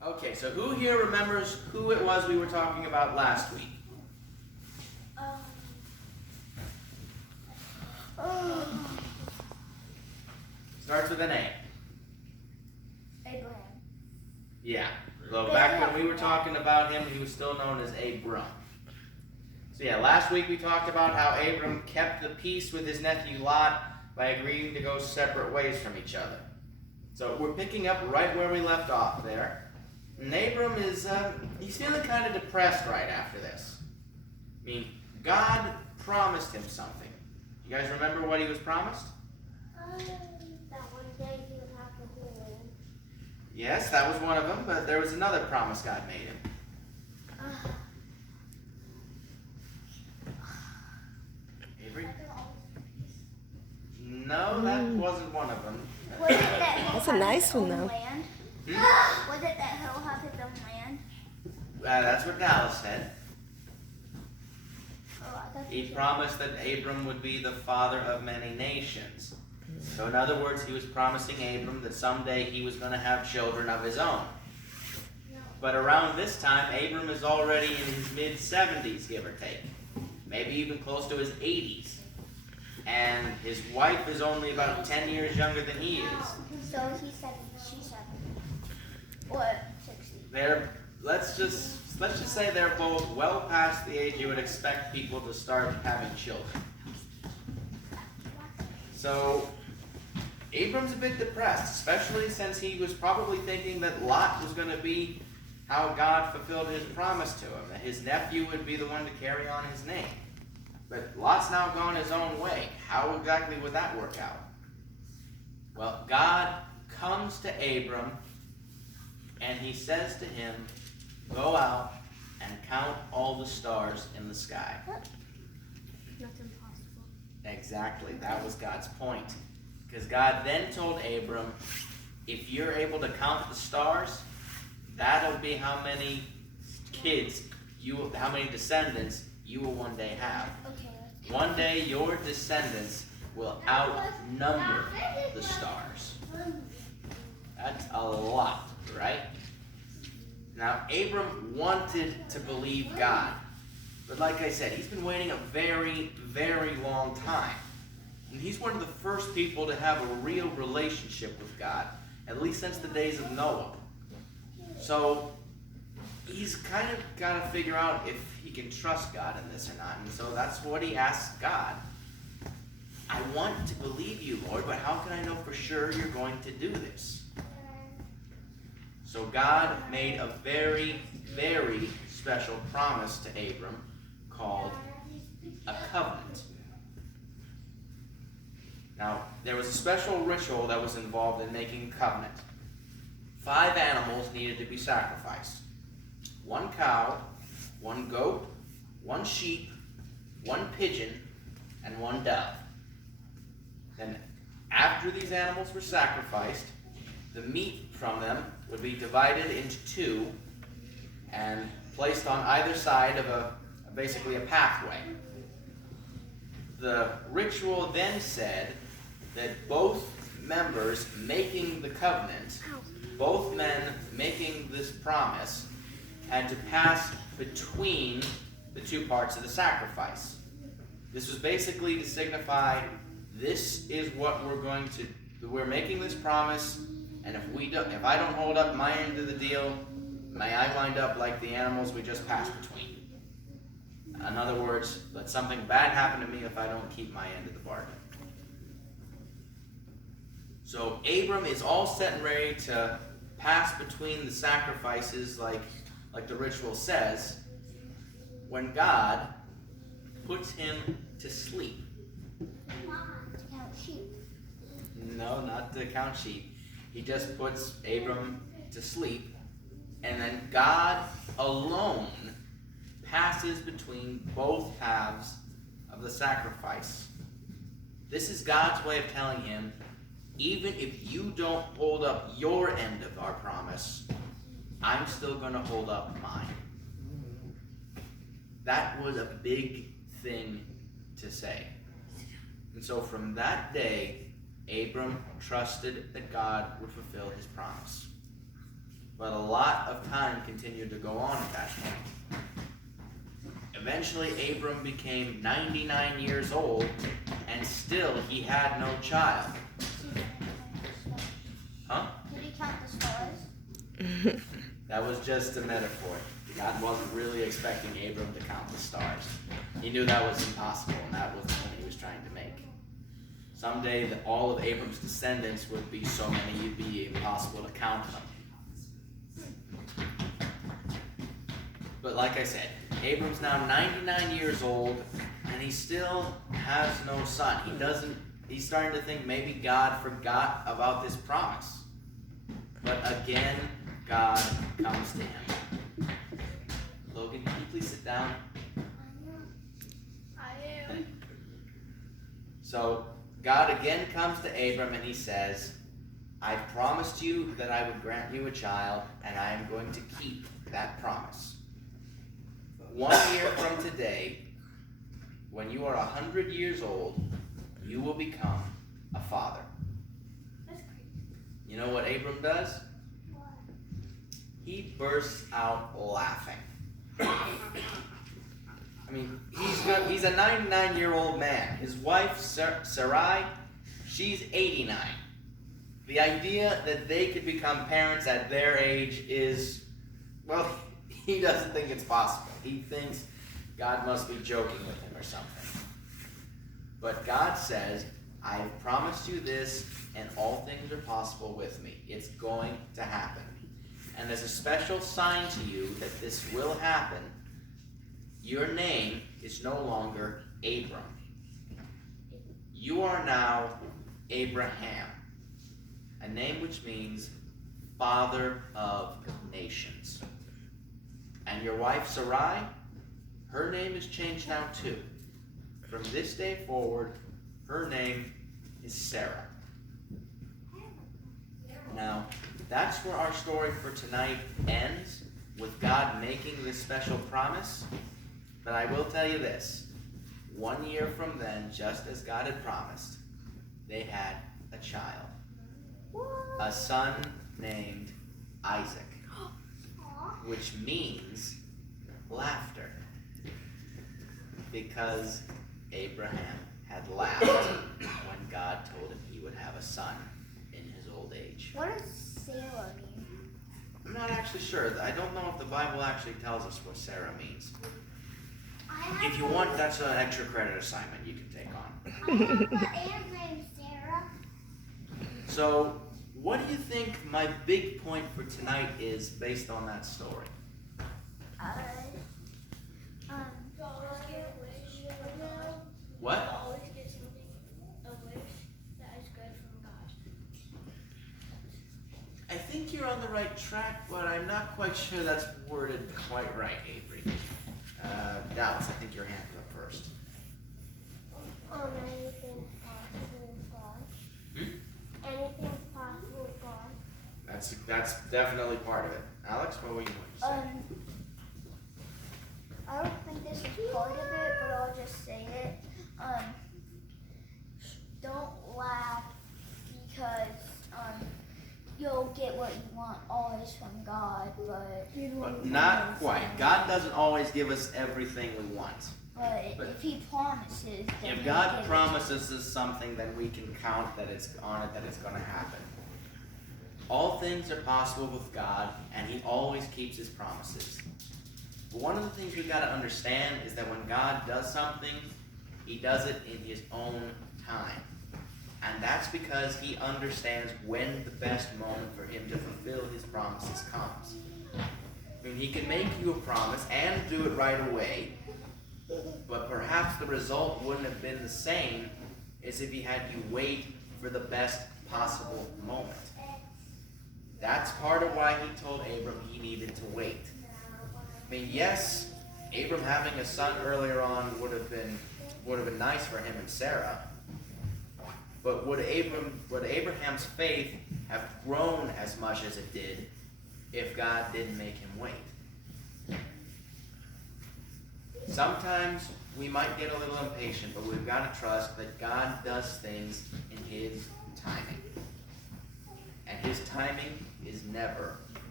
Okay, so who here remembers who it was we were talking about last week? Starts with an A. Abraham. Yeah. So back when we were talking about him, he was still known as Abram. So yeah, last week we talked about how Abram kept the peace with his nephew Lot by agreeing to go separate ways from each other. So we're picking up right where we left off there. And Abram is, he's feeling kind of depressed right after this. I mean, God promised him something. You guys remember what he was promised? That one day he would have the whole land. Yes, that was one of them, but there was another promise God made him. Avery? No, that wasn't one of them. Was it that he'll That's a have nice his one, own though. land? Was it that he'll have his own land? That's what Dallas said. Oh, I thought He promised that Abram would be the father of many nations. So in other words, he was promising Abram that someday he was going to have children of his own. But around this time, Abram is already in his mid-70s, give or take. Maybe even close to his 80s. And his wife is only about 10 years younger than he is. So he's 70, she's 70. Or 60. Let's just say they're both well past the age you would expect people to start having children. So Abram's a bit depressed, especially since he was probably thinking that Lot was going to be how God fulfilled his promise to him, that his nephew would be the one to carry on his name. But Lot's now gone his own way. How exactly would that work out? Well, God comes to Abram and he says to him, "Go out and count all the stars in the sky." That's impossible. Exactly, that was God's point. Because God then told Abram, if you're able to count the stars, that'll be how many kids, how many descendants you will one day have. Okay. One day your descendants will outnumber the stars. That's a lot, right? Now, Abram wanted to believe God. But like I said, he's been waiting a very, very long time. And he's one of the first people to have a real relationship with God, at least since the days of Noah. So he's kind of got to figure out if he can trust God in this or not. And so that's what he asks God. I want to believe you, Lord, but how can I know for sure you're going to do this? So God made a very, very special promise to Abram called a covenant. Now, there was a special ritual that was involved in making a covenant. 5 animals needed to be sacrificed. 1 cow, 1 goat, 1 sheep, 1 pigeon, and 1 dove. Then, after these animals were sacrificed, the meat from them would be divided into 2 and placed on either side of basically a pathway. The ritual then said that both members making the covenant, both men making this promise, had to pass between the 2 parts of the sacrifice. This was basically to signify, this is what we're making this promise, and if I don't hold up my end of the deal, may I wind up like the animals we just passed between. In other words, let something bad happen to me if I don't keep my end of the bargain. So Abram is all set and ready to pass between the sacrifices like the ritual says, when God puts him to sleep. To count sheep. No, not to count sheep. He just puts Abram to sleep, and then God alone passes between both halves of the sacrifice. This is God's way of telling him, even if you don't hold up your end of our promise, I'm still going to hold up mine. That was a big thing to say. And so from that day, Abram trusted that God would fulfill his promise. But a lot of time continued to go on at that point. Eventually, Abram became 99 years old, and still he had no child. Huh? Did he count the stars? That was just a metaphor. God wasn't really expecting Abram to count the stars. He knew that was impossible, and that was the point he was trying to make. Someday, all of Abram's descendants would be so many, it'd be impossible to count them. But like I said, Abram's now 99 years old, and he still has no son. He's starting to think maybe God forgot about this promise. But again, God comes to him. Logan, can you please sit down? I am. So, God again comes to Abram and he says, I promised you that I would grant you a child, and I am going to keep that promise. 1 year from today, when you are 100 years old, you will become a father. That's great. You know what Abram does? What? He bursts out laughing. I mean, he's a 99-year-old man. His wife, Sarai, she's 89. The idea that they could become parents at their age is, well, he doesn't think it's possible. He thinks God must be joking with him or something. But God says, I have promised you this, and all things are possible with me. It's going to happen. And as a special sign to you that this will happen, your name is no longer Abram. You are now Abraham, a name which means father of nations. And your wife Sarai, her name is changed now too. From this day forward, her name is Sarah. Now, that's where our story for tonight ends, with God making this special promise. But I will tell you this, 1 year from then, just as God had promised, they had a child. A son named Isaac, which means laughter, because Abraham had laughed when God told him he would have a son in his old age. What does Sarah mean? I'm not actually sure. I don't know if the Bible actually tells us what Sarah means. If you want, that's an extra credit assignment you can take on. I have an aunt named Sarah. So, what do you think my big point for tonight is based on that story? What? Always get something, a wish that is good from God. I think you're on the right track, but I'm not quite sure that's worded quite right, Avery. Dallas, I think your hand is up first. Anything possible with God. Anything possible with God. That's definitely part of it. Alex, what were you going to say? I don't think this is part of it, but I'll just say it. Don't laugh because you'll get what you want always from God, But not quite. God doesn't always give us everything we want. But if He promises, then If God promises us something, then we can count that it's on it, that it's going to happen. All things are possible with God, and He always keeps His promises. But one of the things we've got to understand is that when God does something, He does it in His own time. And that's because He understands when the best moment for Him to fulfill His promises comes. I mean, He can make you a promise and do it right away, but perhaps the result wouldn't have been the same as if He had you wait for the best possible moment. That's part of why He told Abram he needed to wait. I mean, yes, Abram having a son earlier on would have been nice for him and Sarah, but would Abraham's faith have grown as much as it did if God didn't make him wait? Sometimes we might get a little impatient, but we've got to trust that God does things in His timing. And His timing is never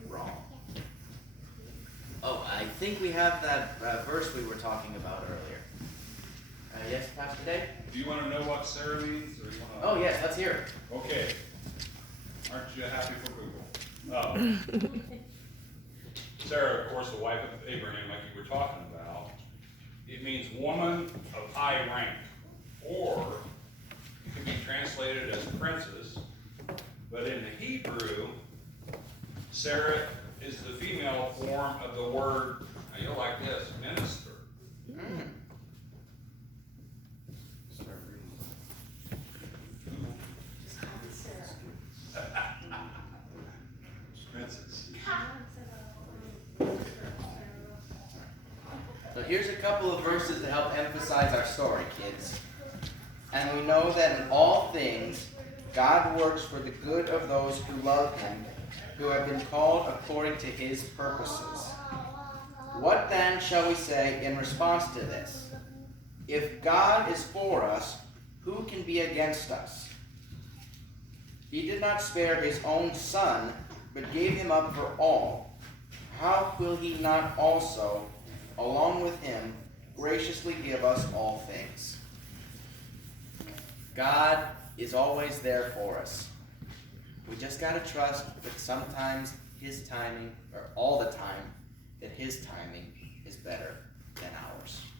wrong. Oh, I think we have that verse we were talking about earlier. Yes, Pastor Dave? Do you want to know what Sarah means? Or you want to... Oh, yes, let's hear it. Okay. Aren't you happy for Google? Sarah, of course, the wife of Abraham, like you were talking about, it means woman of high rank, or it can be translated as princess, but in the Hebrew, Sarah is the female form of the word, now you'll like this, minister. Start reading. Princess. So here's a couple of verses to help emphasize our story, kids. And we know that in all things, God works for the good of those who love him, who have been called according to his purposes. What then shall we say in response to this? If God is for us, who can be against us? He did not spare his own Son, but gave him up for all. How will he not also, along with him, graciously give us all things? God is always there for us. We just got to trust that sometimes his timing, or all the time, that his timing is better than ours.